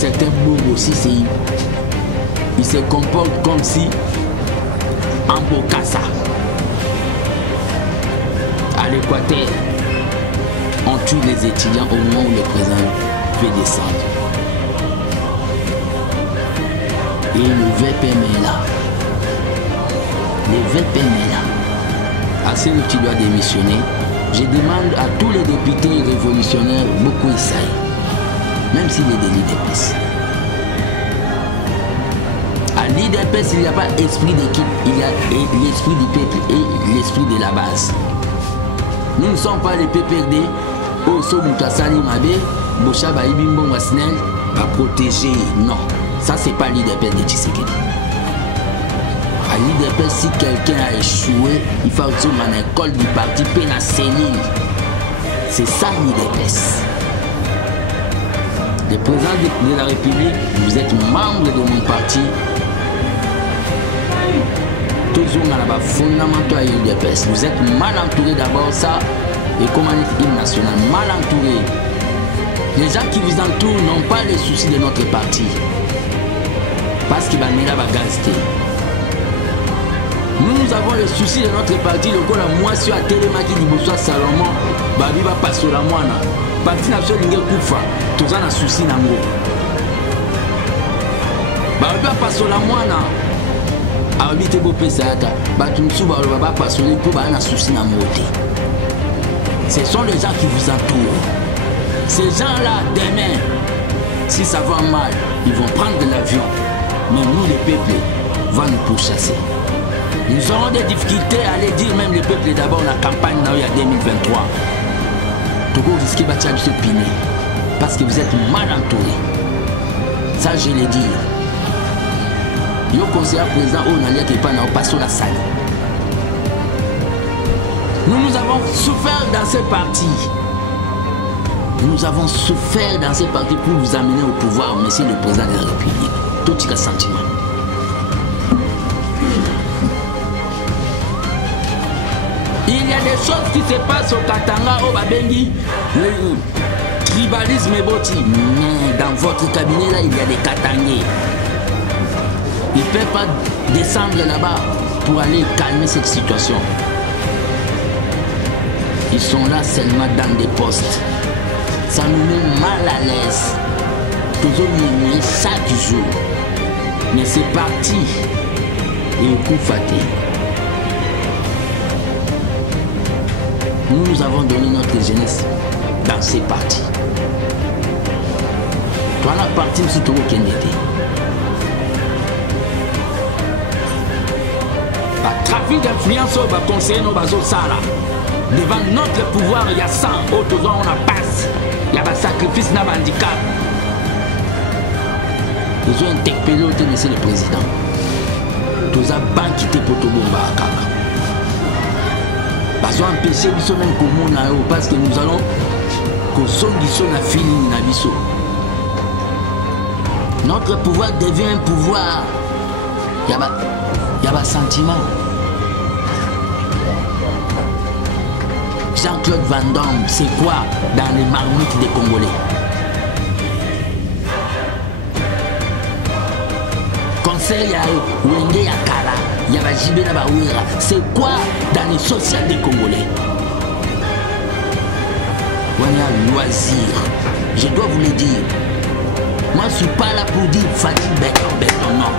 certain Bobo aussi, il se comporte comme si en Bokassa. À l'Équateur, on tue les étudiants au moment où le président fait descendre. Et le VPM est là. Le VPM est là. Assez que tu dois démissionner. Je demande à tous les députés révolutionnaires beaucoup Isaïe. Même s'il est de l'IDPS. À l'IDPS, il n'y a pas esprit d'équipe, il y a l'esprit du peuple et l'esprit de la base. Nous ne sommes pas les PPRD, Oso Moutassali Mabe, Bocha Baïbimbo Wasnel, à protéger. Non, ça c'est pas l'IDPS de Tshisekedi. À l'IDPS, si quelqu'un a échoué, il faut que une école du parti Pena Cellule. C'est ça l'IDPS. Le président de la République, vous êtes membre de mon parti. Toujours dans la fondamentaux à l'IDPS. Vous êtes mal entouré d'abord, ça, et comment l'hymne national, mal entouré. Les gens qui vous entourent n'ont pas les soucis de notre parti. Parce qu'ils vont va gazter. Nous avons les soucis de notre parti. Le coup, moi, sur la télé, qui dit bonsoir Salomon, Babi va passer la moine. Parti national Lingé Koufa, tous en a souci nango. Babi va passer la moine. Habité beau pesata, Batumsu va passer le coup, on a souci nango. Ce sont les gens qui vous entourent. Ces gens-là, demain, si ça va mal, ils vont prendre de l'avion. Mais nous, les peuples, vont nous pourchasser. Nous aurons des difficultés à aller dire même les peuples d'abord la campagne il y a 2023. Tout vous risquez de se piner parce que vous êtes mal entouré. Ça, je l'ai dit. Yo conseiller président on a qui pas pas sur la salle. Nous avons souffert dans ces partis. Nous avons souffert dans ces partis pour vous amener au pouvoir, monsieur le président de la République. Tout ce sentiment. Il y a des choses qui se passent au Katanga, au Babengi, le tribalisme est boti. Mais dans votre cabinet là, il y a des Katangais. Ils ne peuvent pas descendre là-bas pour aller calmer cette situation. Ils sont là seulement dans des postes. Ça nous met mal à l'aise. Toujours murmurer chaque jour. Mais c'est parti. Et au coup faté. Nous avons donné notre jeunesse dans ces partis. Toi, la partie, c'est tout aucun été. Le trafic d'influence va conseiller nos bateaux Sala. Devant notre pouvoir, il y a 100 autres on a passe. Il y a un sacrifice, il y a un handicap. Ils ont interpellé monsieur le président. Tous ont banquité pour tout le monde. Ils ont empêché de même comme parce que nous allons fini. Notre pouvoir devient un pouvoir. Il y a un sentiment. Jean-Claude Van Damme, c'est quoi dans les marmites des Congolais? Conseil, il y a Wenge Yakala, il y a Jibé Nabawira. C'est quoi dans les sociales des Congolais? On a loisir. Je dois vous le dire. Moi, je ne suis pas là pour dire Fatih béton, non.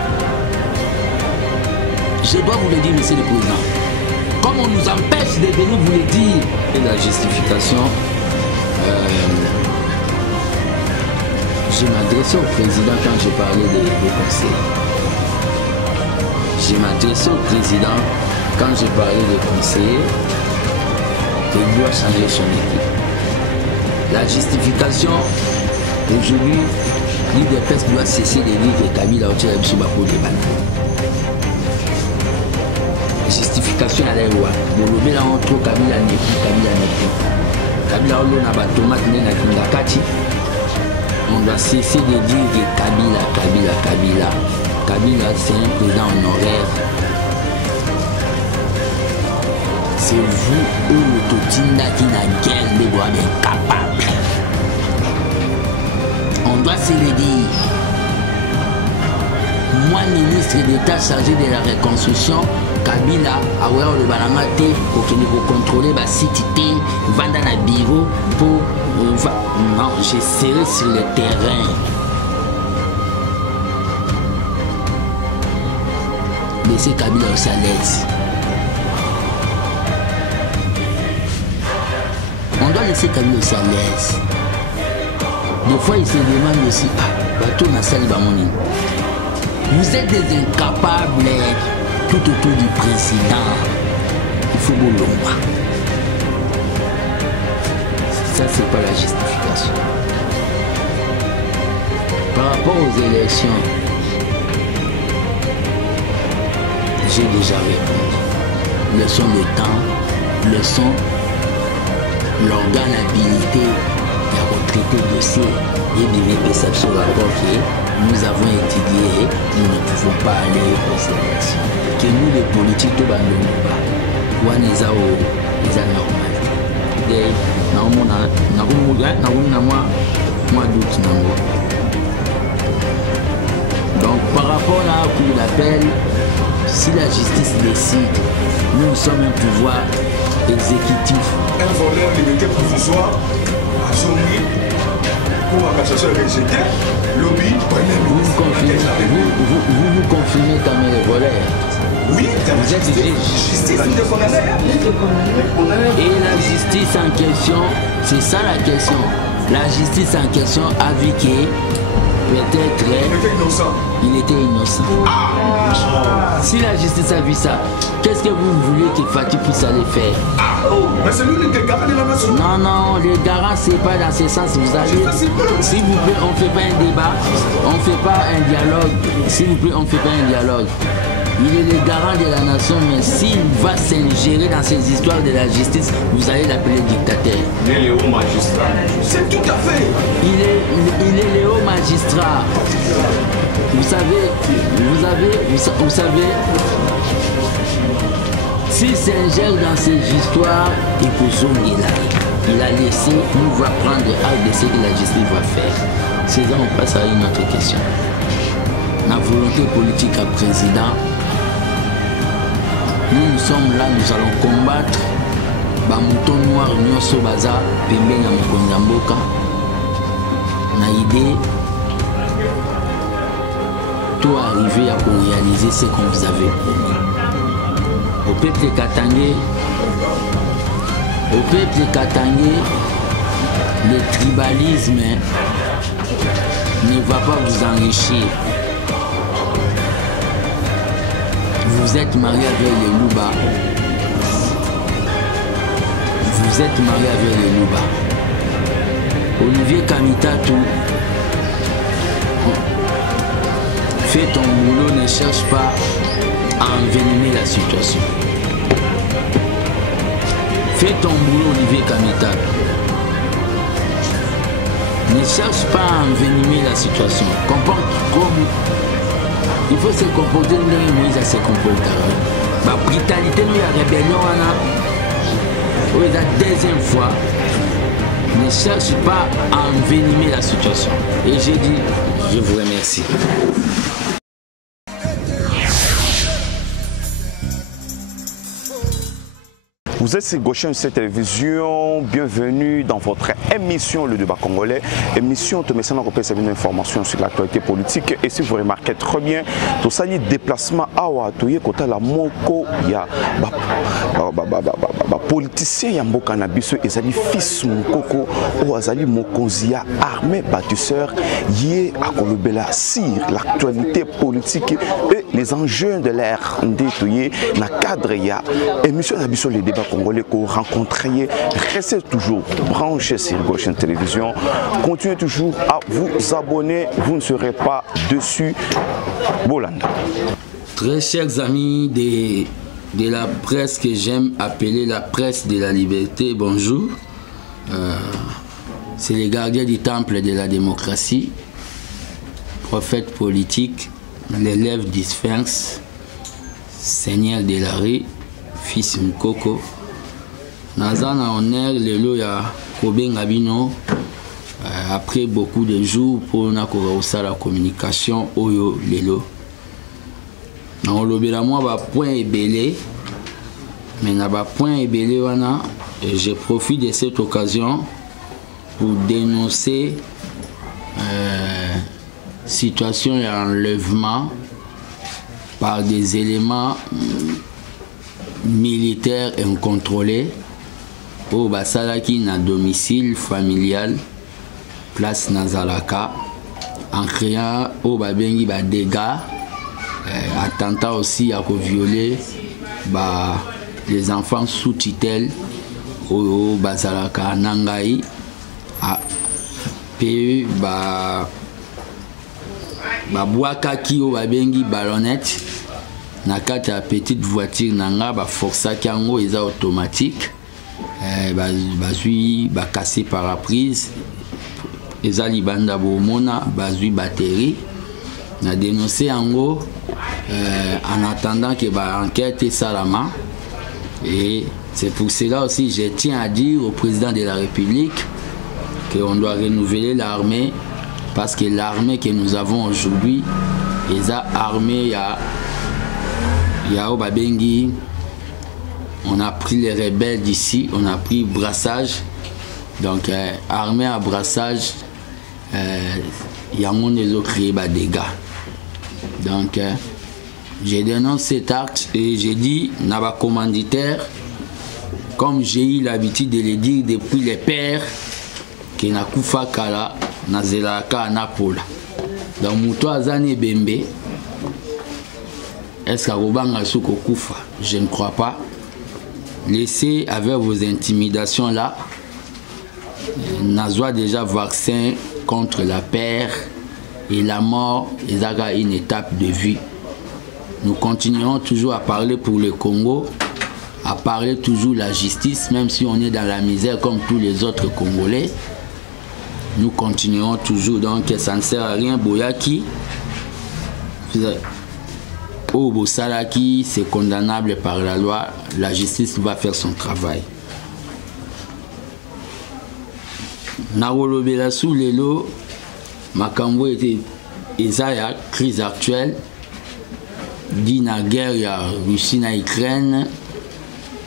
Je dois vous le dire, monsieur le président. Comme on nous empêche de venir vous le dire. Et la justification, je m'adressais au président quand je parlais des conseils. Je m'adressais au président quand je parlais des conseillers. Il doit changer son équipe. La justification, aujourd'hui, l'IDPS doit cesser de dire que Kabila a tiré sur Bako de Bana. Justification à l'aéroport. Bon, le là on trouve Kabila n'est plus, Kabila n'est plus. Kabila on a tomate n'est pas Kindakati. On doit cesser de dire que Kabila. Kabila, c'est un président honoraire. C'est vous, Totinda, qui n'a guère de bois capable. On doit se le dire. moi ministre d'État chargé de la reconstruction Kabila awera le balangate pour qu'il contrôler ba site vanda na bureau pour non, j'ai serré sur le terrain. Laissez Kabila aussi à l'aise. On doit laisser Kabila aussi à l'aise. Des fois, il se demande aussi, bateau na sali bamoni. Vous êtes des incapables tout autour du président. Il faut Bolomba. Ça, c'est pas la justification. Par rapport aux élections, j'ai déjà répondu. Leçon de temps, leçon l'organabilité de traiter le dossier et de perception rapport que nous avons étudié, nous ne pouvons pas aller aux élections. Que nous, les politiques, tout le monde va. Les normal. Donc, par rapport à coup d'appel, si la justice décide, nous sommes un pouvoir exécutif. Un voleur liberté provisoire a sonné pour la cassation rejetée. Lobby, vous confirmez quand même les voleurs. Oui, vous êtes justice indépendante. Et la justice en question, c'est ça la question. La justice en question a vu que peut-être il était innocent. Si la justice a vu ça, qu'est-ce que vous voulez que Fatih puisse aller faire? Mais c'est lui le garant de la nation. Non, non, les garants, c'est pas dans ce sens. Vous allez, s'il vous plaît, on ne fait pas un débat, on ne fait pas un dialogue. S'il vous plaît, on ne fait pas un dialogue. Il est le garant de la nation, mais s'il va s'ingérer dans ces histoires de la justice, vous allez l'appeler dictateur. Il est le haut magistrat. C'est tout à fait. Il est le haut magistrat. Vous savez, s'il s'ingère dans ces histoires, il a laissé, nous va prendre acte de ce que la justice va faire. C'est ça, on passe à une autre question. La volonté politique à président, nous sommes là, nous allons combattre les moutons noirs, Nyoso Baza, Pembe na Mokonzamboka. Na idée, tout arriver à réaliser ce qu'on vous avait promis. Au peuple katangé, le tribalisme ne va pas vous enrichir. Vous êtes marié avec les Louba. Vous êtes marié avec les Louba. Olivier Kamitatou, fais ton boulot, ne cherche pas à envenimer la situation. Fais ton boulot, Olivier Kamitatou. Ne cherche pas à envenimer la situation. Comporte comme il faut se comporter, Moïse a se comporté. La brutalité, nous, la rébellion, la deuxième fois, ne cherche pas à envenimer la situation. Et j'ai dit, je vous remercie. Vous êtes sur Gauchen cette télévision, bienvenue dans votre émission Le Débat Congolais. Émission de Messana Européen, c'est une information sur l'actualité politique. Et si vous remarquez très bien, tout ça, il y a déplacement à Ouatouye, côté la Moko, il y a politicien Yambo Cannabis, et Zali fils Mokoko, ou Azali Mokonzia, armé bâtisseur, yé à Kolobela, sur l'actualité politique et les enjeux de l'ère détruite, dans le cadre, il y a émission d'Abisso Le Débat Congolais qu'on rencontre, restez toujours branchés sur Gauchen Télévision, continuez toujours à vous abonner, vous ne serez pas dessus. Bolanda. Très chers amis de la presse que j'aime appeler la presse de la liberté, bonjour. C'est les gardiens du temple de la démocratie, prophète politique, l'élève du Sphinx, Seigneur de la rue, fils Mukoko. Nazana honneur lelo ya kobenga bino après beaucoup de jours pour na la communication oyo lelo na lobela moi ba point ébélé mais na ba point ébélé wana je profite de cette occasion pour dénoncer situation d'enlèvement par des éléments militaires incontrôlés au basalaki na domicile familial place Nazalaka en créant au babengi ba dégâts attentat aussi à violer les enfants sous tutelle au basalaka nangai a pe boakaki au babengi ballonnette na kati ya petite voiture nanga baforçaki yango eza automatique bazwi bakasi paraprise eza libanda bomona bazwi batterie na dénoncé yango en attendant que enquête salama. Et c'est pour cela aussi je tiens à dire au président de la République qu'on doit renouveler l'armée parce que l'armée que nous avons aujourd'hui est armée il y a Obabengi, on a pris les rebelles d'ici, on a pris brassage, donc armée à brassage, il y a mon réseau créé des dégâts. Donc je dénonce cet acte et j'ai dit Naba commanditaire, comme j'ai eu l'habitude de le dire depuis les pères, que na kufa kala na zelaka napola. Donc muto azane bembe. Est-ce qu'à Robanga Souko Koufa? Je ne crois pas. Laissez avec vos intimidations là. Nazwa déjà vaccin contre la peur et la mort. Ils ont une étape de vie. Nous continuerons toujours à parler pour le Congo, à parler toujours de la justice, même si on est dans la misère comme tous les autres Congolais. Nous continuerons toujours, donc ça ne sert à rien. Boyaki. Au Salaki, c'est condamnable par la loi, la justice va faire son travail. Narolobela sous l'élo, Makambo était la crise actuelle, dit la guerre, il y a Russie et Ukraine,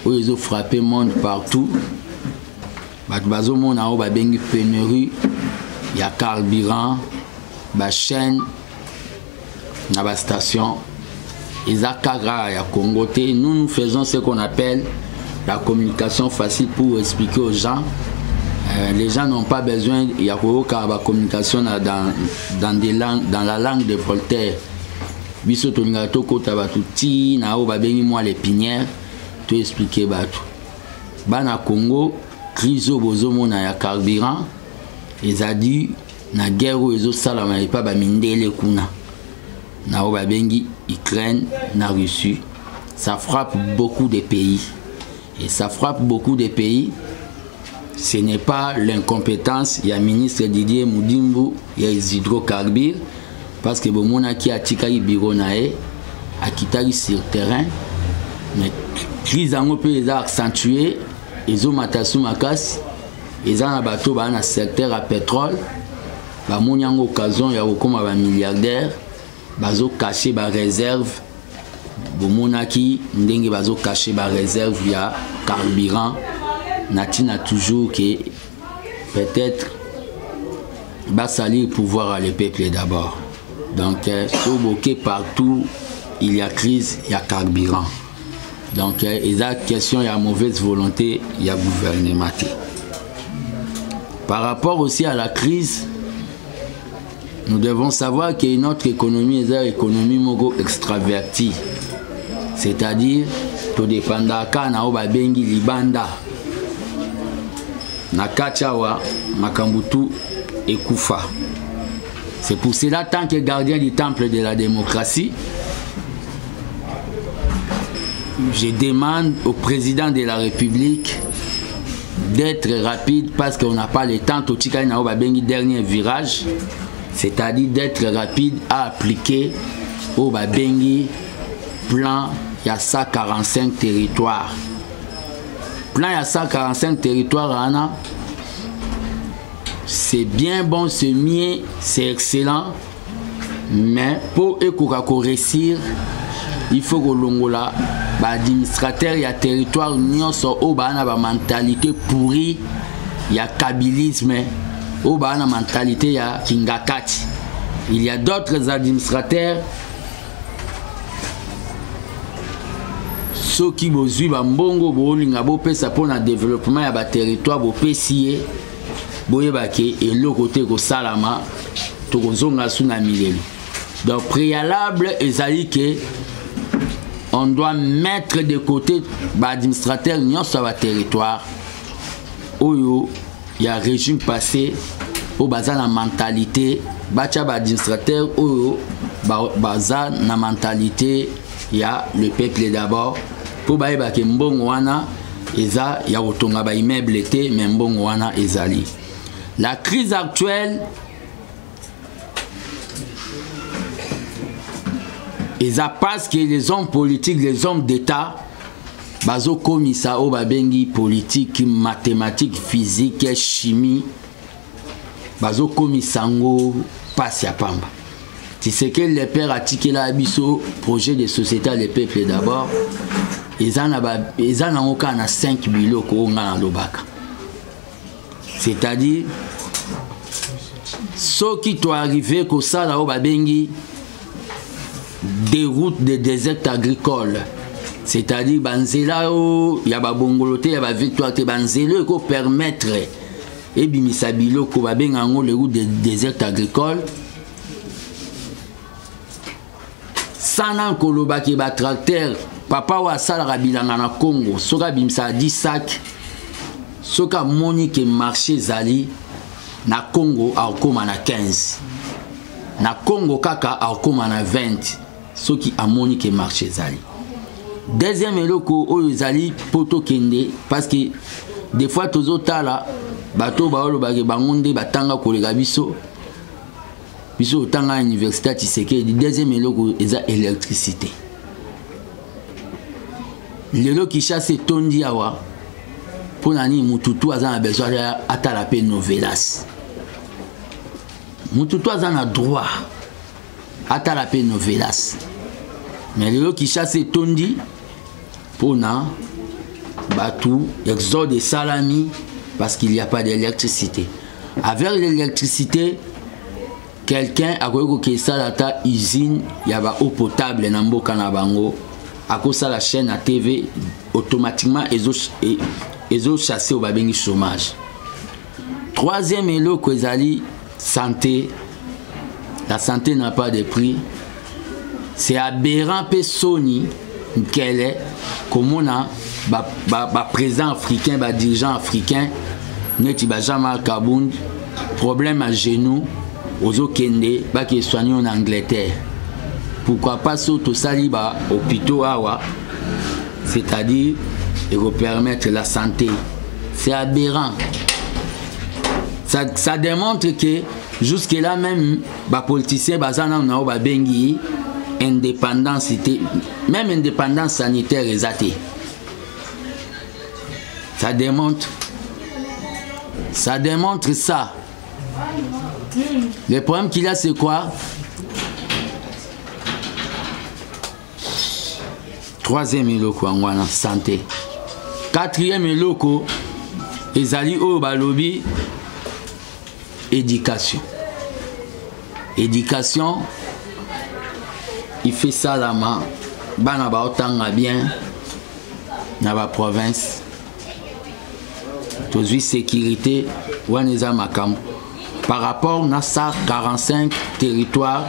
où ils ont frappé le monde partout. Bazo mon a ba bengi pénurie, il y a carburant, ba chaîne, na ba station. Nous faisons ce qu'on appelle la communication facile pour expliquer aux gens. Les gens n'ont pas besoin, il y a la communication dans la langue de Voltaire. Biso tolingato kota batuti na o babengi moi l'épinière, tout expliquer batu. Bana Congo, crise bozomo na ya carburant, ils a dit na guerre où ils ont salama et pas ba mindele kuna. Na Obabengi, Ukraine, na Russie, ça frappe beaucoup de pays. Et ça frappe beaucoup de pays. Ce n'est pas l'incompétence. Il y a le ministre Didier Moudimbu, il y a les hydrocarbures. Parce que bon, on a qui a tikari bironae, a kitari sur terrain. Mais crise en peut les accentuer. Ils ont matasu makas. Ils ont un bateau dans un secteur à pétrole. Bah mon y a occasion, il y a comme un milliardaire. Bazo caché ba réserve bomonaki ndenge bazo caché ba réserve via carburant natina toujours que peut-être ba salir pouvoir à le peuple d'abord. Donc soboké partout il y a crise, il y a carburant. Donc il y a question, il y a mauvaise volonté, il y a gouvernement. Par rapport aussi à la crise, nous devons savoir que notre économie est une économie extravertie. C'est-à-dire, tout dépendant de na obabengi libanda. Na kachawa, makambutu et koufa. C'est pour cela, tant que gardien du temple de la démocratie, je demande au président de la République d'être rapide parce qu'on n'a pas le temps. Totika na obabengi dernier virage. C'est-à-dire d'être rapide à appliquer au Babengi plan Yassa 45 territoires. Plan Yassa 45 territoires, c'est bien bon, c'est mieux, c'est excellent, mais pour réussir, il faut que l'ongola administrateur ya territoire nyonso o ba na ba mentalité pourrie ya kabylisme o ba na mentalité ya kingakati. Il y a d'autres administrateurs ceux qui bozui ba mbongo bo linga bo pesa pour na développement ya ba territoire bo pesier boye bake et le côté ko salama to kozonga suna milelo. Donc préalable ezali que on doit mettre de côté l'administrateur sur le territoire où il y a un régime passé pour baser la mentalité l'administrateur où baser la mentalité il y a le peuple d'abord pour bailler que mbongo wana eza ya otonga ba immeuble té mais mbongo wana ezali. La crise actuelle et ça parce que les hommes politiques, les hommes d'État, bazo komisa o babengi politique, mathématiques, physique, chimie, bazo komisango passe à pamba. Tu sais que les pères attiquent la abisso projet de société les peuples d'abord. Ils en ont aucun 5 biloko ko ngana lobaka. C'est-à-dire ceux qui sont arrivés ko sala o babengi des routes de désert agricole, c'est-à-dire banzela il y a babongoloté, il y a victoire te banzela ko permettre et bimisabilo ko babengango les routes de désert agricole sana koloba ki ba tracteur papa wa sala bilanga na Congo soka bimisa 10 sacs soka moni ke marché zali na Congo a koma na 15 na Congo kaka a koma na 20 ceux qui a monique marché zali. Deuxième eloko o zali poto kende parce que des fois tozo tala bato baolo bage bangonde batanga kolega biso biso tanga université tiseke deuxième eloko eza électricité. Lelo ki chasse tondi awa pour nani mututu azana besoin atala pe novelas. Mututu azana droit à la peine novelas. Mais les qui chassent tondi pour na batou exode de salami parce qu'il n'y a pas d'électricité. Avec l'électricité, quelqu'un a dit que la usine il y a eau potable dans mboka na bango à cause la chaîne à TV automatiquement ils ont chassé au babengi chômage. Troisième elo kozali santé. La santé n'a pas de prix. C'est aberrant que Sony, qu'elle est, comme on a, président africain, dirigeant africain, n'est jamais Kabound, problème à genoux, aux Okende, qui est soigné en Angleterre. Pourquoi pas sauter au Saliba, au Pito Awa, c'est-à-dire, et vous permettre la santé. C'est aberrant. Ça démontre que jusque-là même, les politiciens ont bengi indépendance, même indépendance sanitaire exatée. Ça démontre ça. Le problème qu'il a, c'est quoi? Troisième eloko en santé. Quatrième eloko, ezali o balobi. Éducation. Éducation, il fait ça la main. Bana ba otanga bien na ba province. Toujours sécurité waneza makam. Par rapport à ça 45 territoires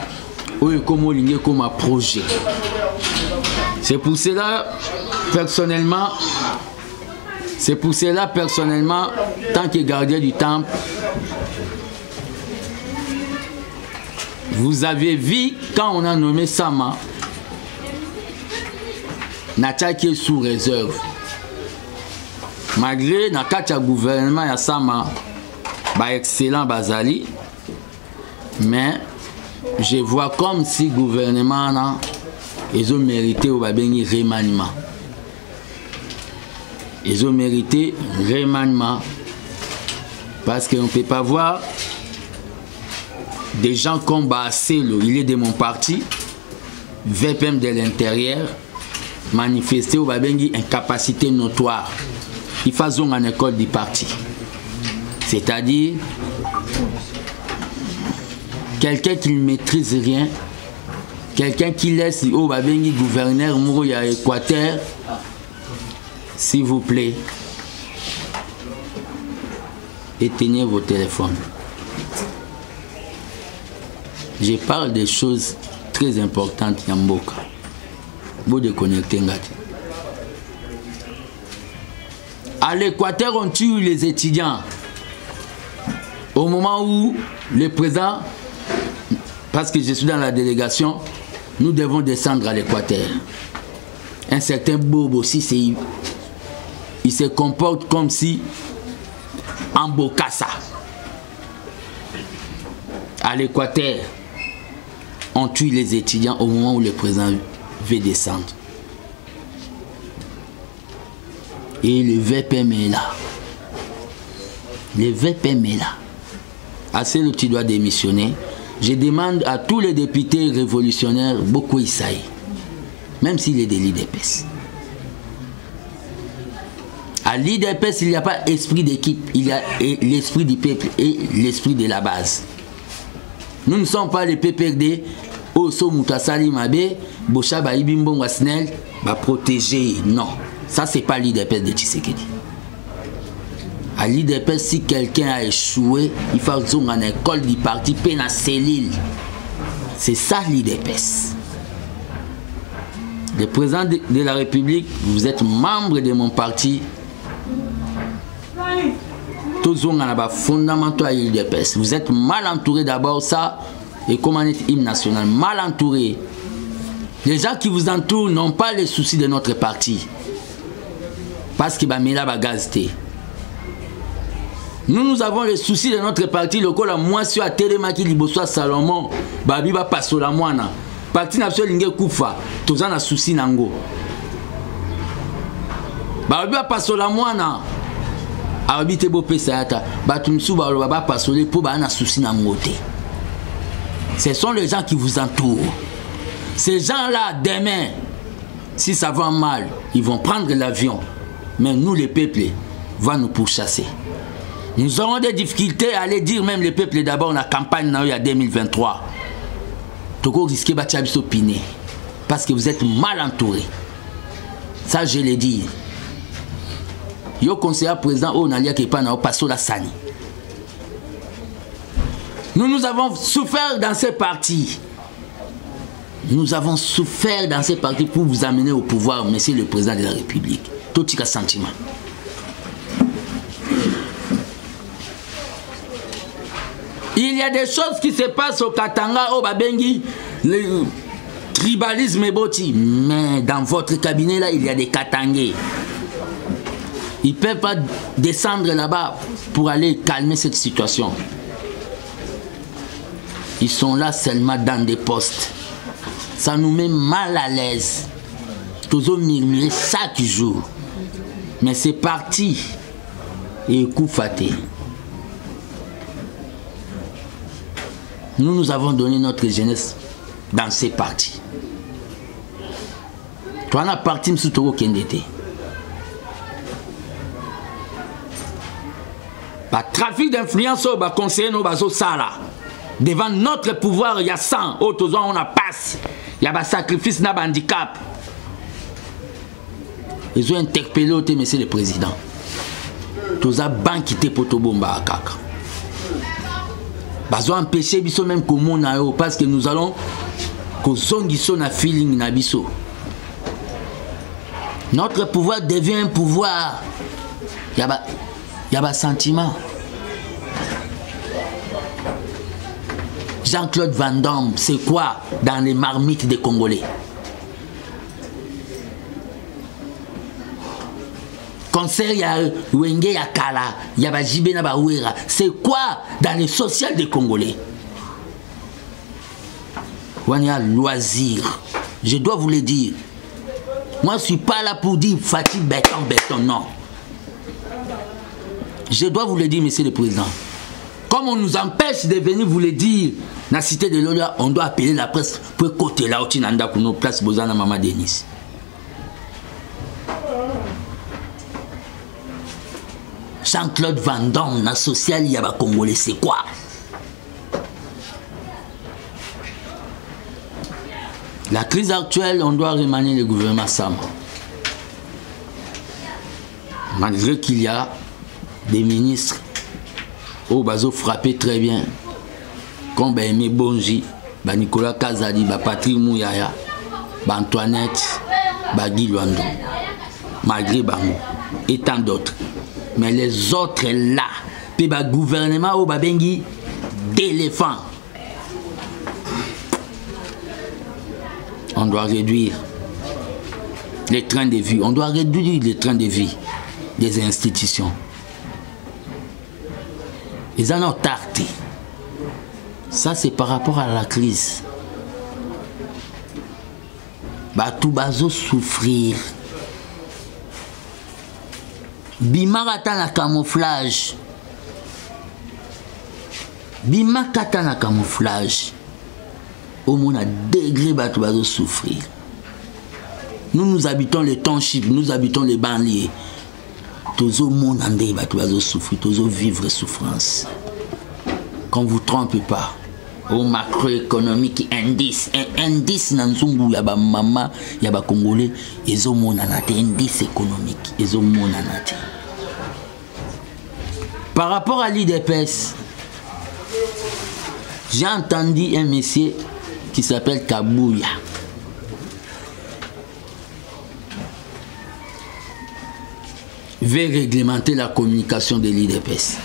où il comme ligne comme un projet. C'est pour cela personnellement tant que gardien du temple. Vous avez vu quand on a nommé Sama, Nataki est sous réserve. Malgré le gouvernement ya Sama, excellent Bazali, mais je vois comme si le gouvernement ils ont mérité au remaniement. Ils ont mérité remaniement parce qu'on ne peut pas voir des gens comme Basselo, il est de mon parti, VPM de l'intérieur manifesté au Babengi incapacité notoire. Il faisait en école du parti. C'est-à-dire quelqu'un qui ne maîtrise rien, quelqu'un qui laisse au Babengi gouverneur Mourouya Équateur, s'il vous plaît, éteignez vos téléphones. Je parle des choses très importantes, Yamboka. Vous déconnectez, Ngati. À l'Équateur, on tue les étudiants. Au moment où le président, parce que je suis dans la délégation, nous devons descendre à l'Équateur. Un certain Bobo aussi, il se comporte comme si en Bokassa. À l'Équateur, on tue les étudiants au moment où le président veut descendre. Et le VPM est là. Le VPM est là. Assez le tu dois démissionner. Je demande à tous les députés révolutionnaires, beaucoup Isaïe, même s'il est de l'IDPS. À l'IDPS, il n'y a pas esprit d'équipe, il y a l'esprit du peuple et l'esprit de la base. Nous ne sommes pas les PPRD, Oso Moutasali Mabe, Bocha Baïbimbo Wasnel, va protéger. Non, ça c'est pas l'IDPS de Tshisekedi. À l'IDPS, si quelqu'un a échoué, il faut aller en école du parti, peine à cellule. C'est ça l'IDPS. Le président de la République, vous êtes membre de mon parti. Tous on a fondamentaux à l'IDPS. Vous êtes mal entouré d'abord, ça, et comment on est hymne national, mal entouré. Les gens qui vous entourent n'ont pas les soucis de notre parti. Parce que Bamela va gazter. Nous avons les soucis de notre parti. Le col à moi sur la Télémaki Libosoa Salomon, Babi va passer la moine. Parti national Lingé Koufa, tous en a souci nango. Babi va passer la moine. Habité Bopé Sayata, Batumsou Baba passer pour Bana souci nangote. Ce sont les gens qui vous entourent. Ces gens-là, demain, si ça va mal, ils vont prendre l'avion. Mais nous, les peuples, va nous pourchasser. Nous aurons des difficultés à aller dire même les peuples d'abord la campagne en 2023. Togo risquer Batiabiso Piné. Parce que vous êtes mal entourés. Ça, je l'ai dit. Yo conseiller président au Nalia Kepana au Passo la Sani. Nous avons souffert dans ces partis. Nous avons souffert dans ces partis pour vous amener au pouvoir, monsieur le président de la République. Tout un sentiment. Il y a des choses qui se passent au Katanga, au Babengi, le tribalisme est boti. Mais dans votre cabinet là, il y a des Katangais. Ils ne peuvent pas descendre là-bas pour aller calmer cette situation. Ils sont là seulement dans des postes. Ça nous met mal à l'aise. Toujours murmurer chaque jour. Mais c'est parti. Et coup faté. Nous avons donné notre jeunesse dans ces partis. Toi, on a parti M. Togo Kendete. Par trafic d'influence, on va conseiller nos bateaux Sala. Devant notre pouvoir, il y a 100. Autres, on a passe. Il y a un sacrifice, il y a un handicap. Ils ont interpellé, monsieur le président. Tous les banques qui étaient pour Tobomba à Kaka. Ils ont empêché même comme parce que nous allons na feeling na biso. Notre pouvoir devient un pouvoir. Il y a un sentiment. Jean-Claude Van Damme, c'est quoi dans les marmites des Congolais? Concert, il y a Wenge, il y a Kala, il y a Bajibe Nabawera. C'est quoi dans les sociales des Congolais? On y a loisir. Je dois vous le dire. Moi, je ne suis pas là pour dire fatigue, béton, non. Je dois vous le dire, monsieur le président. Comme on nous empêche de venir vous le dire la cité de l'Olia, on doit appeler la presse pour côté là où tu n'as pour nos places Bozana Maman Denis. Jean-Claude Van Damme, na social, il y a Congolais, c'est quoi? La crise actuelle, on doit remanier le gouvernement Sama. Malgré qu'il y a des ministres au bazo frappé très bien, comme Aimé Bonji, Nicolas Kazadi, Patrick Mouyaya, Antoinette, Guy Luando, malgré Bango, et tant d'autres. Mais les autres là, puis le gouvernement au Babengi d'éléphants. On doit réduire les trains de vie. On doit réduire les trains de vie des institutions. Ils en ont tardé. Ça, c'est par rapport à la crise. Tout bazo souffrir. Bimarata na camouflage. Bimakata na camouflage. Au moins à degré bateau bazo souffrir. Nous habitons les townships, nous habitons les banlieues. Tous au monde andé bateau bazo souffrir, tous au vivre souffrance. Qu'on vous trompe pas. Au macroéconomique indice, indice nanzungu yaba mama yaba congolais, ils ont mon anate indice économique, ils ont mon anate. Par rapport à l'IDPS, j'ai entendu un monsieur qui s'appelle Kabouya. Veut réglementer la communication de l'IDPS.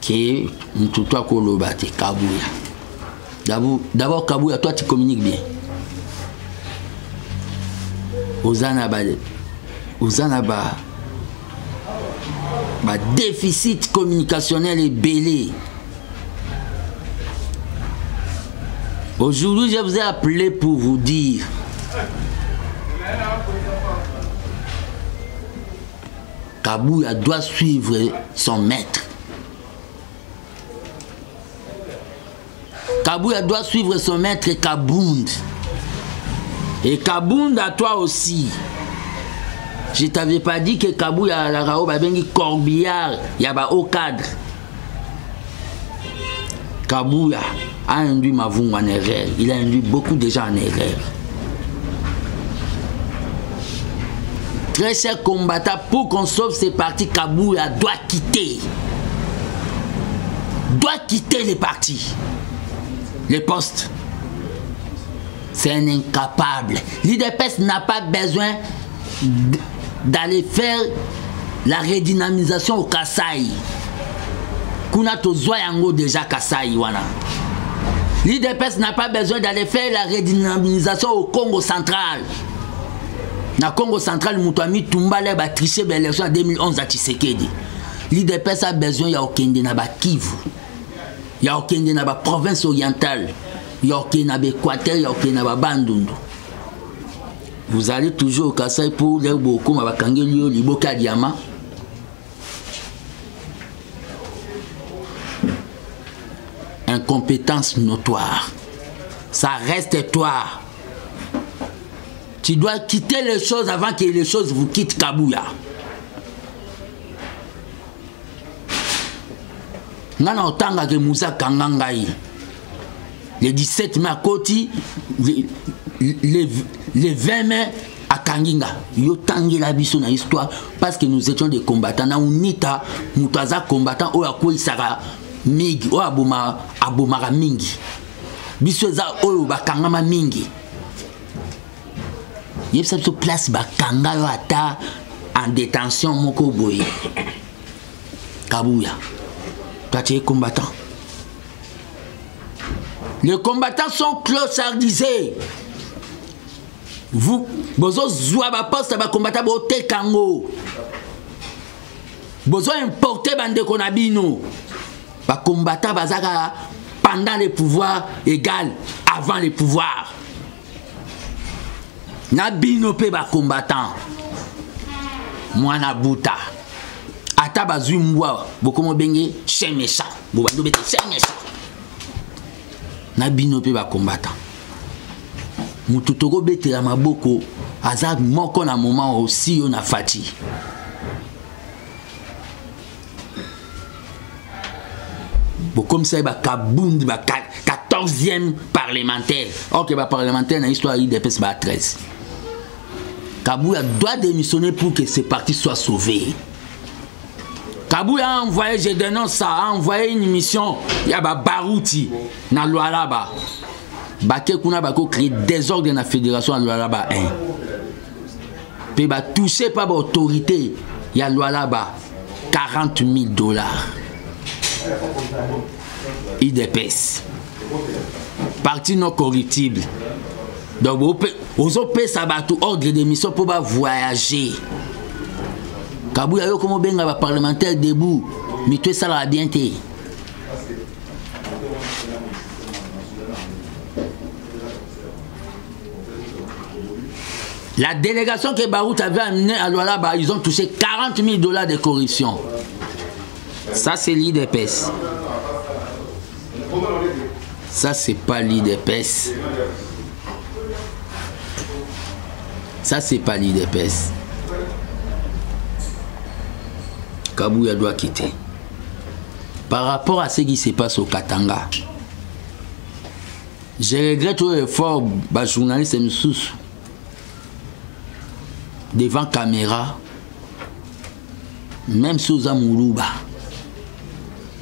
Qui est Mtutua Kolobate, Kabouya. D'abord, Kabouya, toi tu communiques bien. Ozanaba, déficit communicationnel est belé. Aujourd'hui, je vous ai appelé pour vous dire Kabouya doit suivre son maître. Kabouya doit suivre son maître Kabound. Et Kabound à toi aussi. Je ne t'avais pas dit que Kabouya la Rao Babengi Corbillard, il y a au cadre. Kabouya a induit Mavung en erreur. Il a induit beaucoup de gens en erreur. Très chers combattants, pour qu'on sauve ces partis, Kabouya doit quitter. Doit quitter les partis. Les postes. C'est un incapable. L'IDPS n'a pas besoin d'aller faire la redynamisation au Kasaï. Kuna tozwa yango déjà Kasaï wana. L'IDPS n'a pas besoin d'aller faire la redynamisation au Congo central. Na Congo central, Moutouami Toumbale ba triché l'élection en 2011 à Tshisekedi. L'IDPS a besoin ya okende na ba Kivu. Ya okende na ba province orientale. Ya okende na ba Équateur, ya okende na ba Bandundu. Vous allez toujours au Kasaï pour les beaucoup ma bakangeli liboka diama. Incompétence notoire. Ça reste toi. Tu dois quitter les choses avant que les choses vous quittent Kabouya. Nana otanga ke Moussa Kangangai. Le 17 mai à Koti, les 20 mai à Kanginga. Yo tangi la biso na histoire parce que nous étions des combattants. Na unita mutaza combattant o akoi sara mingi o abomara mingi. Biso za oyo bakangama mingi. Il y a une place bakanga yo ata en détention moko boye. Kabouya. Toi tu es combattant. Les combattants sont clochardisés. Vous, bozo zouaba poste ba combattant bote kango. Bozo importer bande konabino. Ba combattant bazaka pendant les pouvoirs égal avant les pouvoirs. Na bino pe ba combattant. Mwana buta. Ata bazui mbwa bokomo benge chien méchant. Bo bando bete chien méchant. na bino pe ba combattant. Mututoko betela maboko azab moko na moment aussi on a fati. Bon comme ça ba Kabound ba 14e parlementaire. OK ba parlementaire na histoire IDPS ba 13. Kabouya doit démissionner pour que ce parti soit sauvé. Kabouya a envoyé, je dénonce ça, a envoyé une mission, il y a Barouti, na Lualaba. Baké Kuna Bako créé désordre dans la fédération à Lualaba 1. Puis ba touché par l'autorité, il y a Lualaba, $40,000. IDPS. Parti non corruptible. Donc, aux autres, ça va tout ordre de mission pour voyager. Kabouya yo comme benga parlementaire debout, mais tout ça la bien été. La délégation que Barout avait amenée à Lualaba, ils ont touché $40,000 de corruption. Ça c'est l'IDPS. Ça c'est pas l'IDPS. Ça c'est pas l'IDPS. Kabouya doit quitter. Par rapport à ce qui se passe au Katanga, je regrette l'effort des journalistes et sous devant caméra, même sous Amoulouba,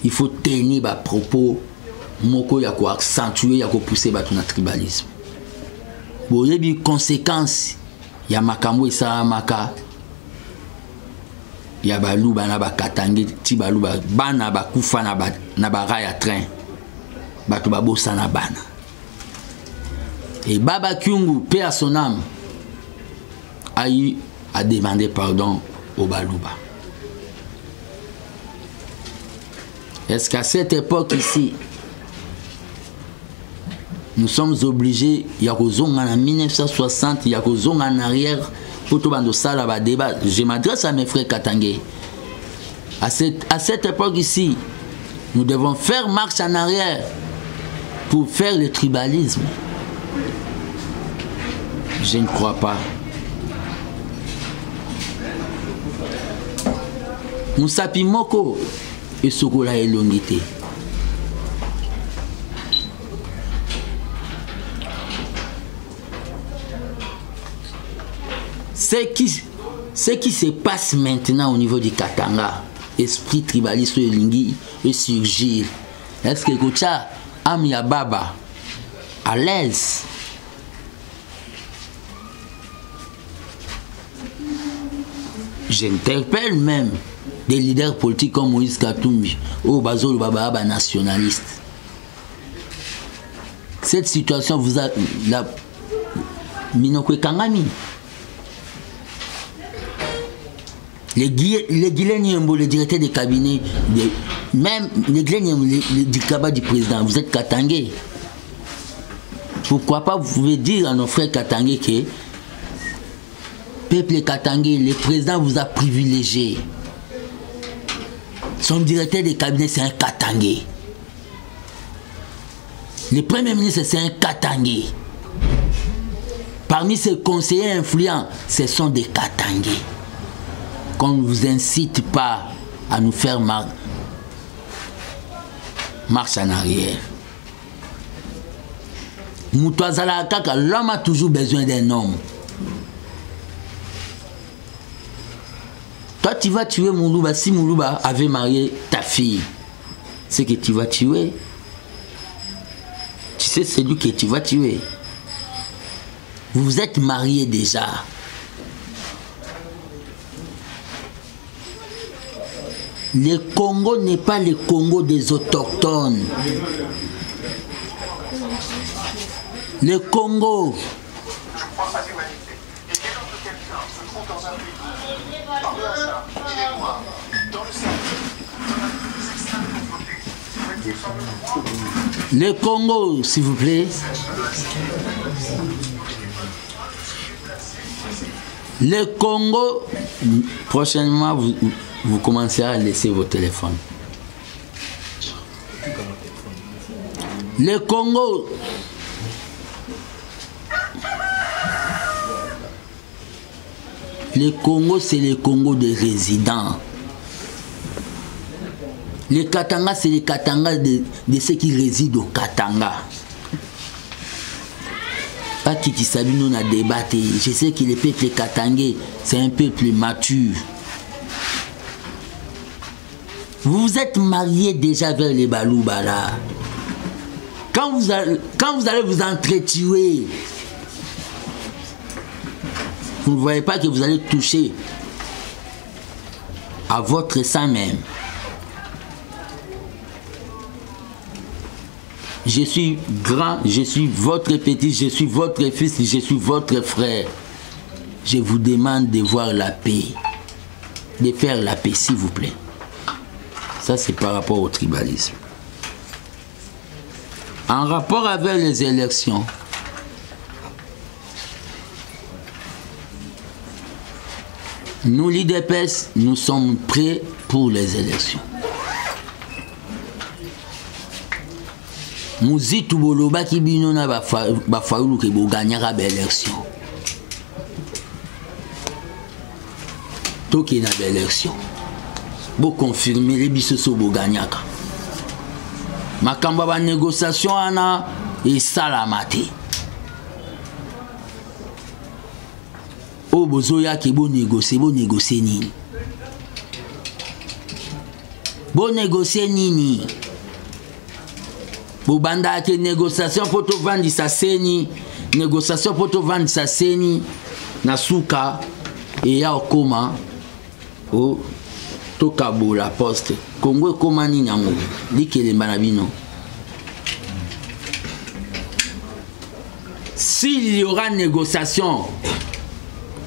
il faut tenir les propos, moko ya ko accentuer, ya ko pousser ba ton tribalisme. Bon, il y a des conséquences. Il y a makambo isa maka. Il y a baluba na ba katangi ti baluba bana ba kufa na ba raya train. Bato ba bossa na bana. Et Baba Kyungu, paix à son âme, a eu à demander pardon au baluba. Est-ce qu'à cette époque ici, nous sommes obligés, il y a en 1960, il y a en arrière, pour tout le monde débat. Je m'adresse à mes frères Katangé. À cette époque ici, nous devons faire marche en arrière pour faire le tribalisme. Je ne crois pas. Moussapi Moko et Sokola et Longité. Ce qui se passe maintenant au niveau du Katanga, esprit tribaliste et lingui et surgir. Est-ce que Kocha Amia Baba à l'aise? J'interpelle même des leaders politiques comme Moïse Katumbi ou Bazol Baba nationaliste. Cette situation vous a la Minokwe Kangami. Les Guileniembo, les directeurs des cabinets, même les Guileniembo, du cabas du président, vous êtes Katangé. Pourquoi pas vous pouvez dire à nos frères Katangé que peuple Katangé, le président vous a privilégié. Son directeur des cabinets, c'est un Katangé. Le premier ministre, c'est un Katangé. Parmi ses conseillers influents, ce sont des Katangés. Qu'on ne vous incite pas à nous faire marche en arrière. L'homme a toujours besoin d'un homme. Toi, tu vas tuer Moulouba. Si Moulouba avait marié ta fille, c'est que tu vas tuer. Tu sais, c'est lui que tu vas tuer. Vous vous êtes mariés déjà. Le Congo n'est pas le Congo des autochtones. Le Congo. Le Congo, s'il vous plaît. Le Congo, prochainement, vous commencez à laisser vos téléphones. Le Congo, c'est le Congo des résidents. Les Katanga, c'est les Katanga de ceux qui résident au Katanga. Pas Kiti Sabino n'a débattu. Je sais que le peuple katangais, c'est un peuple mature. Vous vous êtes mariés déjà vers les Baloubala. Quand vous allez vous entretuer, vous ne voyez pas que vous allez toucher à votre sang même. Je suis grand, je suis votre petit, je suis votre fils, je suis votre frère. Je vous demande de voir la paix, de faire la paix, s'il vous plaît. Ça, c'est par rapport au tribalisme. En rapport avec les élections, nous, l'IDPS, nous sommes prêts pour les élections. Muzitu boloba ki bino na ba faulu ke bo gagnera ba élection. Toki na ba élection. Bo confirmer les biso so bo gagnaka. Makamba ba négociation ana et salamate. O bozoya ke bo négocier nini. Bo négocier nini. Bobanda ke négociation pour te vendre sa seni, négociation pour te vendre sa seni, nasuka et ya okoma o tokabo la poste. Congo koma ni nango, likele banabino. S'il y aura négociation,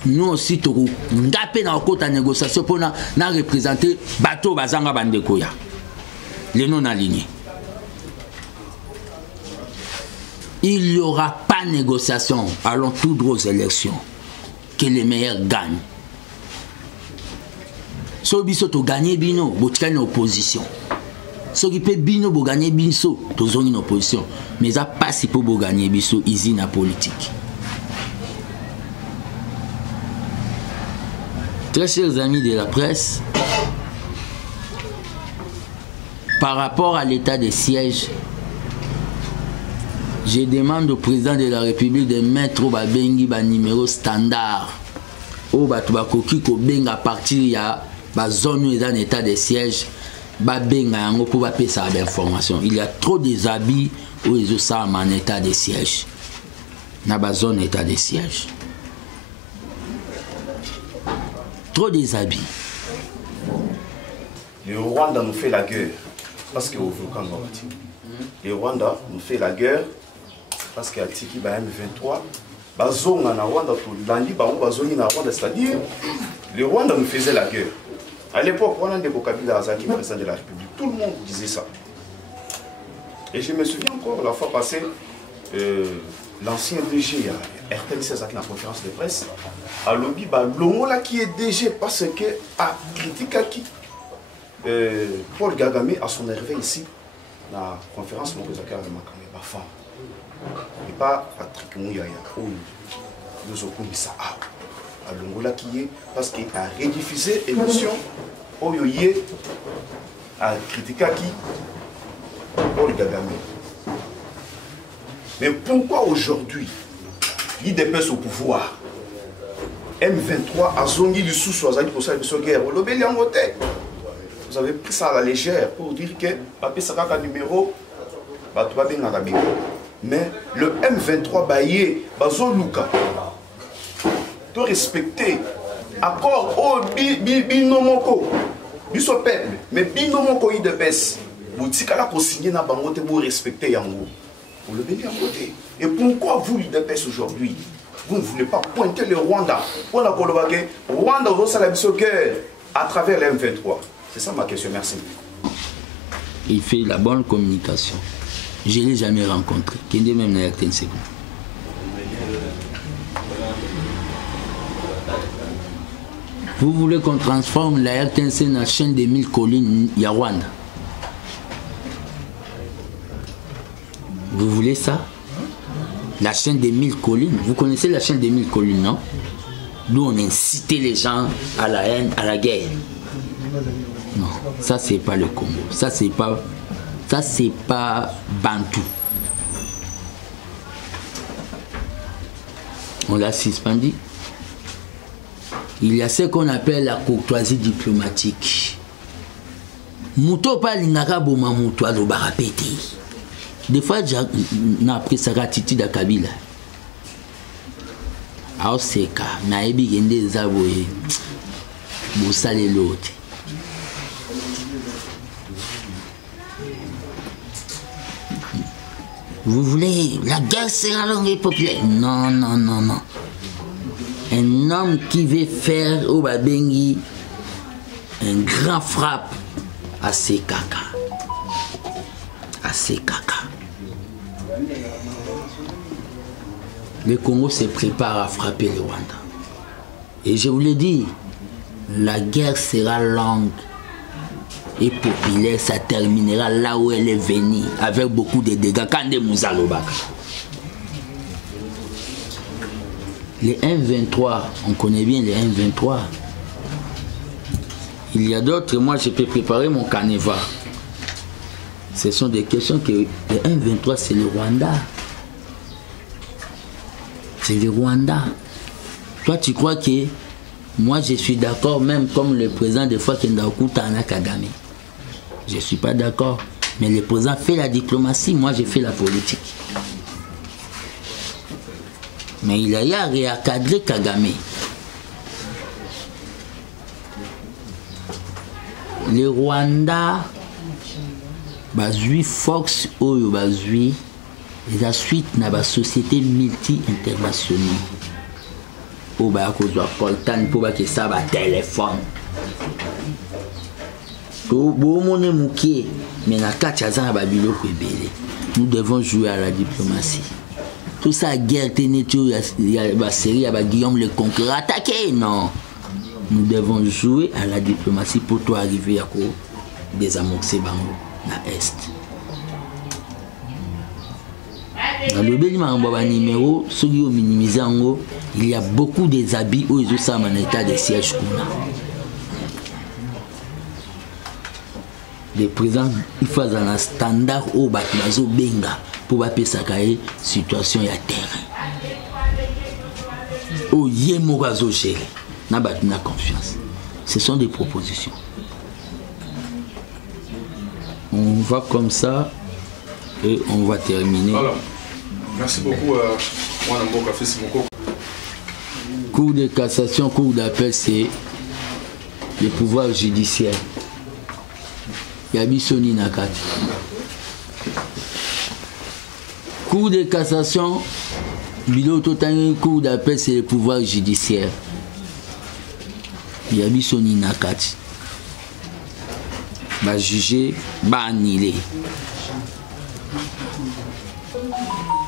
nous aussi toko ngapé na okota négociation pour na représenter bateau bazanga bandeko ya. Les non alignés. Il n'y aura pas de négociation. Allons tout droit aux élections. Que les meilleurs gagnent. Si vous avez gagné bino, vous avez une opposition. Si vous avez gagné bino, vous avez une opposition. Mais ça passe pour vous gagner bino, ici dans la politique. Très chers amis de la presse, par rapport à l'état de siège, je demande au président de la République de mettre au babengi ba numéro standard au batubakoki ko benga partir ya ba zone dans état de siège ba benga yango pour ba pesa information. Il y a trop des habits où ils sont en état de siège. Na ba zone état de siège. Trop des habits. Le Rwanda nous fait la guerre parce que au volcan Ngabati. Le Rwanda nous fait la guerre parce qu'il y a Tiki M23, Bazonga na Rwanda tout lundi, Bazongi na Rwanda, c'est-à-dire le Rwanda nous faisait la guerre. À l'époque, on a des Kabila Azaki, président de la République, tout le monde disait ça. Et je me souviens encore la fois passée, l'ancien DG à RTL16 avec la conférence de presse, à lobby, l'homme qui est DG parce que a critiqué qui Paul Kagame à son arrivée ici, la conférence de femme. Et pas Patrick Mouyaya, où nous avons mis ça à l'Ongola qui est, parce qu'il a rediffusé l'émission, où il a critiqué qui Paul Kagame. Mais pourquoi aujourd'hui, l'IDPS au pouvoir, M23 a zongi du sous-soixante pour ça, de guerre, vous avez pris ça à la légère pour dire que Papi Saraka numéro, mais le M23 Baye, Bazo Luka, doit respecter accord au binomoko, biso peuple, mais binomoko il de baisse. Vous dites qu'à la signer na bangote pour respecter Yango. Vous le venez à côté. Et pourquoi vous, l'IDPS aujourd'hui, vous ne voulez pas pointer le Rwanda? On a colloqué Rwanda au Salabiso guerre à travers le M23. C'est ça ma question, merci. Il fait la bonne communication. Je ne l'ai jamais rencontré. Qui est même dans la RTNC. Vous voulez qu'on transforme la RTNC dans la chaîne des 1000 collines Rwanda? Vous voulez ça? La chaîne des 1000 collines. Vous connaissez la chaîne des 1000 collines, non? D'où on incitait les gens à la haine, à la guerre. Non, ça c'est pas le Congo. Ça c'est pas Bantou. On l'a suspendu. Il y a ce qu'on appelle la courtoisie diplomatique. Mouto pa lingaka boma mouto alobaka pete. Des fois j'ai appris ça attitude à Kabila. Aoseka na ebi gende zaboye. Bosale l'autre. Vous voulez la guerre sera longue et populaire? Non, non, non, non. Un homme qui veut faire au Babengi un grand frappe à ses caca. À ses caca. Le Congo se prépare à frapper le Rwanda. Et je vous l'ai dit, la guerre sera longue et populaire, ça terminera là où elle est venue, avec beaucoup de dégâts. Kande Mouzalobaka. Les 1-23, on connaît bien les 1-23. Il y a d'autres, moi je peux préparer mon carnaval. Ce sont des questions que les 1-23 c'est le Rwanda. C'est le Rwanda. Toi tu crois que moi je suis d'accord, même comme le président des fois Kendakuta Ana Kagame. Je ne suis pas d'accord. Mais le président fait la diplomatie, moi j'ai fait la politique. Mais il a eu à réencadrer Kagame. Le Rwanda, bazui Fox Oyo bazui, et la suite na ba société multi-internationale. Au ba kozwa coltan pour ba ke ça ba téléphone. To bo mone mukie, mais na kacha za ba biloko ebele. Nous devons jouer à la diplomatie. Tout ça, guerre, il y a la série, il y a Guillaume le Conquérant attaqué. Non. Nous devons jouer à la diplomatie pour toi arriver à désamorcer Bango, dans l'Est. Dans le numéro, ceux qui ont minimisé en haut, il y a beaucoup des habits où ils ont en état de siège. Les présidents, il faut un standard au Bakmazo Benga. Pour appeler ça situation à terrain. Oh, Yemorazo géré. N'a pas de confiance. Ce sont des propositions. On va comme ça et on va terminer. Voilà. Merci beaucoup. Cour de cassation, cour d'appel, c'est le pouvoir judiciaire. Yabisoni Nakati. Cour de cassation, Bilo Totani, cour d'appel, c'est le pouvoir judiciaire. Yabisoni Nakati. Va juger, va annuler.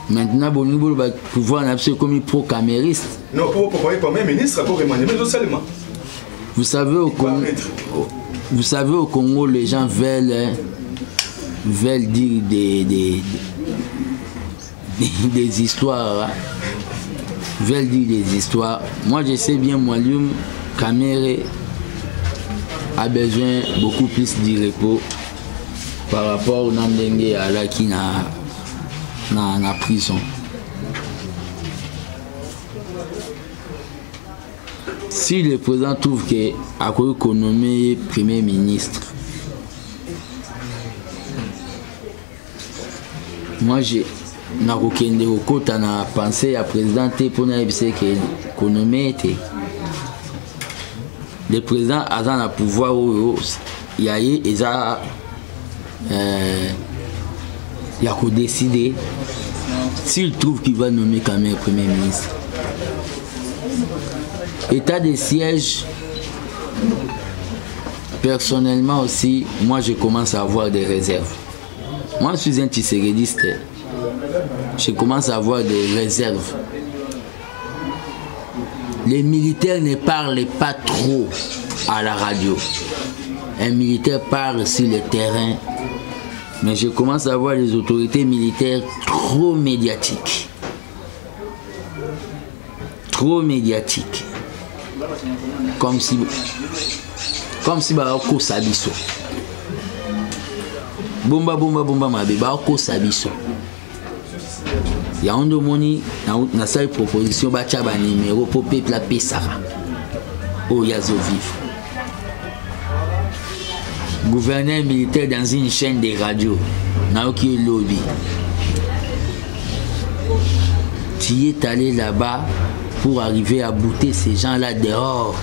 Maintenant, bon, nous va pouvoir absolument comme pro-camériste. Non, pour Premier ministre, pour Emmanuel seulement. Vous savez, au Congo, les gens veulent dire des histoires. Veulent dire des histoires. Moi, je sais bien, moi, Kamere a besoin beaucoup plus de repos par rapport au Nandenge à la qui n'a prison. Si le président trouve qu'il a nommé Premier ministre, moi j'ai pensé à président pour nommé le président a un pouvoir il y a décider s'il trouve qu'il va nommer quand même Premier ministre. État de siège, personnellement aussi, moi je commence à avoir des réserves. Moi je suis un tissérédiste, je commence à avoir des réserves. Les militaires ne parlent pas trop à la radio. Un militaire parle sur le terrain Mais je commence à voir les autorités militaires trop médiatiques. Trop médiatiques. Comme si Barako Sabiso. Bomba mabe Barako Sabiso. Il y a un domoni na sa proposition ba tia ba numéro pour peuple la pesara. Oh yazo vivre. Gouverneur militaire dans une chaîne de radio, Naoki Lobby. Tu es allé là-bas pour arriver à bouter ces gens-là dehors.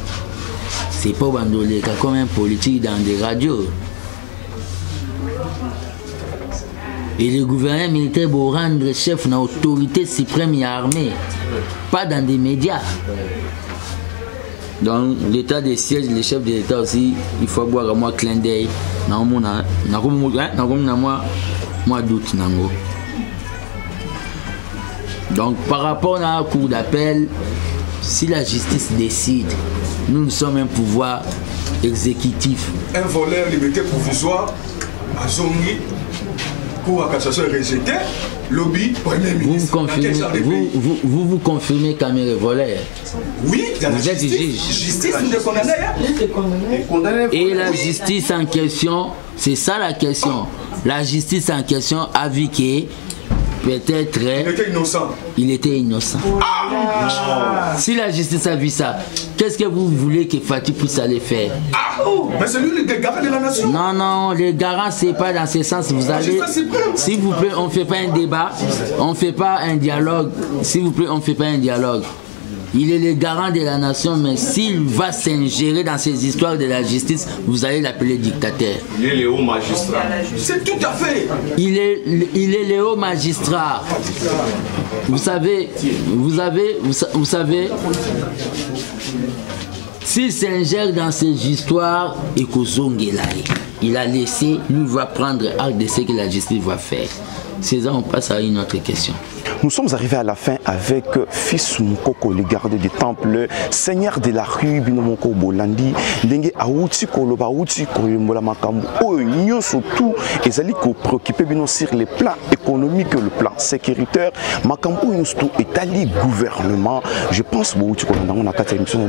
C'est pas Bandoleka comme un politique dans des radios. Et le gouverneur militaire doit rendre chef de l'autorité suprême et armée, pas dans des médias. Dans l'état des sièges, les chefs de l'État aussi, il faut avoir moi clin d'œil. Moi doute. Donc par rapport à la cour d'appel, si la justice décide, nous sommes un pouvoir exécutif. Un voleur liberté provisoire à Zongi, cour à cassation est rejeté, lobby, premier ministre. Vous confirmez Camille voleur? Oui, vous êtes juge. Justice nous condamne. Et la justice en question, c'est ça la question. La justice en question a vu que peut-être il était innocent. Si la justice a vu ça, qu'est-ce que vous voulez que Fatih puisse aller faire? Mais c'est lui le garant de la nation. Non, les garants, c'est pas dans ce sens. Vous allez, s'il vous plaît, on ne fait pas un débat, on ne fait pas un dialogue. S'il vous plaît, on ne fait pas un dialogue. Il est le garant de la nation, mais s'il va s'ingérer dans ces histoires de la justice, vous allez l'appeler dictateur. Il est le haut magistrat. C'est tout à fait. Il est le haut magistrat. Vous savez, s'il s'ingère dans ces histoires, et il a laissé, lui va prendre acte de ce que la justice va faire. C'est ça, on passe à une autre question. Nous sommes arrivés à la fin avec Fils Mukoko, le gardien du temple, seigneur de la rue Binomoko Bolandi, Ndenge Aouti Koloba, Aouti Koyembola Makambu, Oyo surtout, et Zali ko préoccupé sur le plan économique, le plan sécuritaire, Makambu surtout étali gouvernement. Je pense que Aouti Kolanda, on a quatre émissions,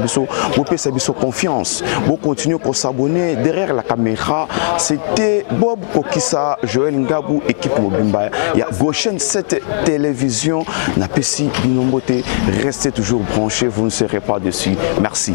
vous pouvez s'abonner confiance, vous continuez à s'abonner derrière la caméra. C'était Bob Kokissa, Joël Ngabou, équipe Mobimba. Il y a Gauchen 7 télévision. Napesi Binombote, restez toujours branchés, vous ne serez pas dessus. Merci.